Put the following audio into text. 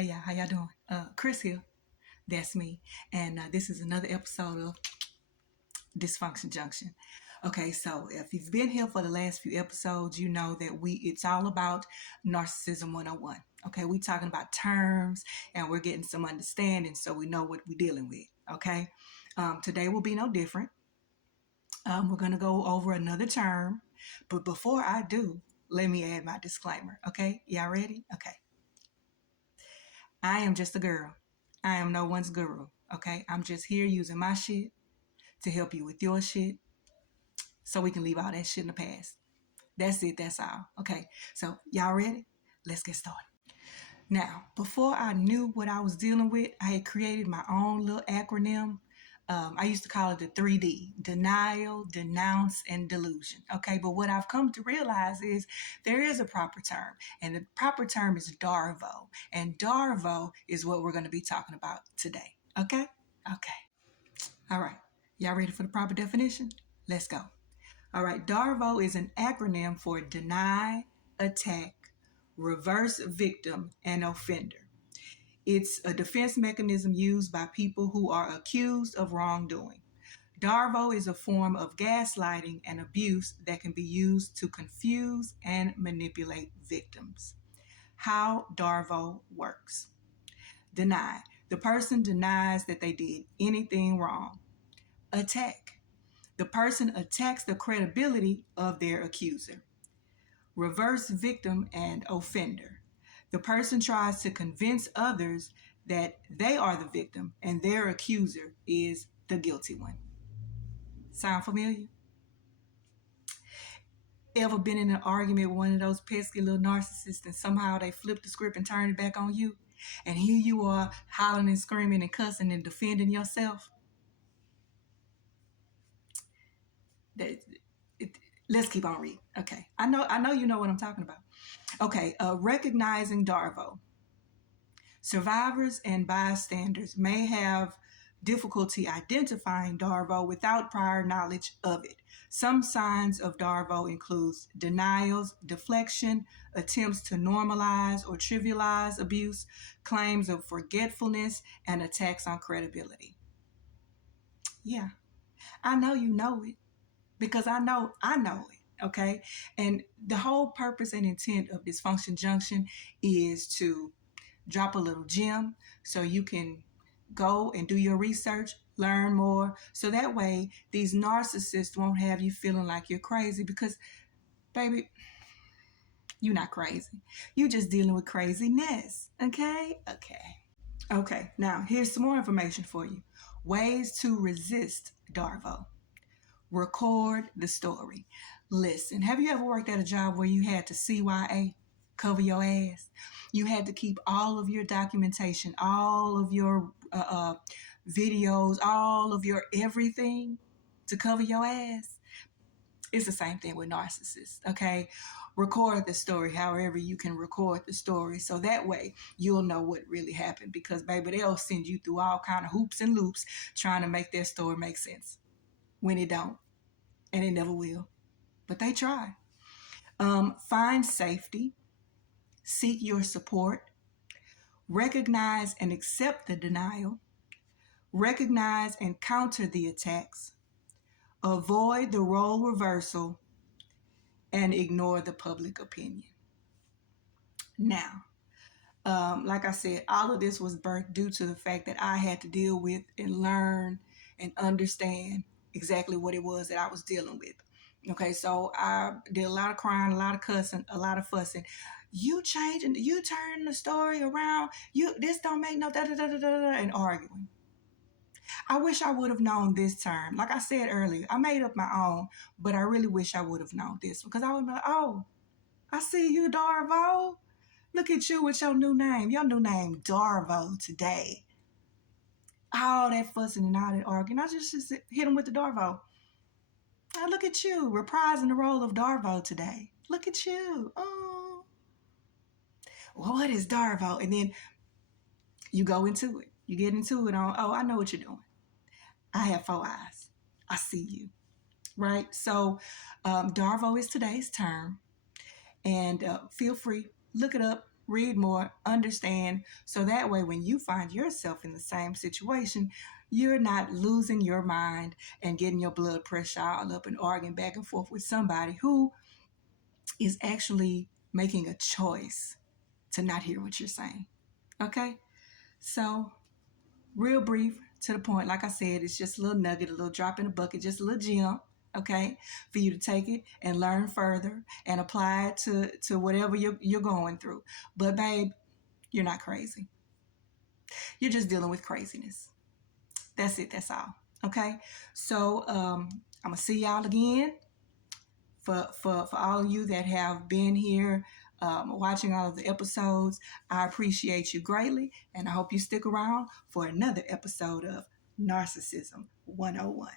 Hey y'all, how y'all doing? Chris here. That's me. And this is another episode of Dysfunction Junction. Okay, so if you've been here for the last few episodes, you know that it's all about Narcissism 101. Okay, we're talking about terms and we're getting some understanding so we know what we're dealing with. Okay, today will be no different. We're going to go over another term, but before I do, let me add my disclaimer. Okay, y'all ready? Okay. I am just a girl. I am no one's guru, okay? I'm just here using my shit to help you with your shit so we can leave all that shit in the past. That's it, that's all, okay? So y'all ready? Let's get started. Now, before I knew what I was dealing with, I had created my own little acronym. I used to call it the 3D: denial, denounce, and delusion. Okay, but what I've come to realize is there is a proper term, and the proper term is DARVO. And DARVO is what we're going to be talking about today. Okay? Okay. All right. Y'all ready for the proper definition? Let's go. All right. DARVO is an acronym for deny, attack, reverse victim, and offender. It's a defense mechanism used by people who are accused of wrongdoing. DARVO is a form of gaslighting and abuse that can be used to confuse and manipulate victims. How DARVO works. Deny. The person denies that they did anything wrong. Attack. The person attacks the credibility of their accuser. Reverse victim and offender. The person tries to convince others that they are the victim and their accuser is the guilty one. Sound familiar? Ever been in an argument with one of those pesky little narcissists and somehow they flip the script and turn it back on you? And here you are hollering and screaming and cussing and defending yourself? Let's keep on reading. Okay. I know you know what I'm talking about. Okay, recognizing DARVO. Survivors and bystanders may have difficulty identifying DARVO without prior knowledge of it. Some signs of DARVO include denials, deflection, attempts to normalize or trivialize abuse, claims of forgetfulness, and attacks on credibility. Yeah, I know you know it because I know it. Okay. And the whole purpose and intent of Dysfunction Junction is to drop a little gem so you can go and do your research, learn more. So that way these narcissists won't have you feeling like you're crazy because, baby, you're not crazy. You're just dealing with craziness. Okay. Okay. Now here's some more information for you. Ways to resist DARVO. Record the story. Listen, have you ever worked at a job where you had to CYA, cover your ass? You had to keep all of your documentation, all of your videos, all of your everything to cover your ass? It's the same thing with narcissists, okay? Record the story however you can record the story so that way you'll know what really happened because, baby, they'll send you through all kind of hoops and loops trying to make their story make sense when it don't, and it never will. But they try. Find safety. Seek your support. Recognize and accept the denial. Recognize and counter the attacks. Avoid the role reversal. And ignore the public opinion. Now, like I said, all of this was birthed due to the fact that I had to deal with and learn and understand exactly what it was that I was dealing with. Okay, so I did a lot of crying, a lot of cussing, a lot of fussing. You changing, you turning the story around. This don't make no da-da-da-da-da, and arguing. I wish I would have known this term. Like I said earlier, I made up my own, but I really wish I would have known this because I would be like, oh, I see you, DARVO. Look at you with your new name. Your new name, DARVO, today. All that fussing and all that arguing. I just hit him with the DARVO. Oh, look at you, reprising the role of DARVO today. Look at you. Oh. Well, what is DARVO? And then you go into it. You get into it on, oh, I know what you're doing. I have 4 eyes. I see you. Right? So DARVO is today's term. And feel free, look it up, read more, understand, so that way when you find yourself in the same situation, you're not losing your mind and getting your blood pressure all up and arguing back and forth with somebody who is actually making a choice to not hear what you're saying. Okay? So, real brief, to the point. Like I said, it's just a little nugget, a little drop in the bucket, just a little gem, okay, for you to take it and learn further and apply it to whatever you're going through. But babe, you're not crazy. You're just dealing with craziness. That's it. That's all. Okay. So I'm gonna see y'all again. For all of you that have been here watching all of the episodes, I appreciate you greatly, and I hope you stick around for another episode of Narcissism 101.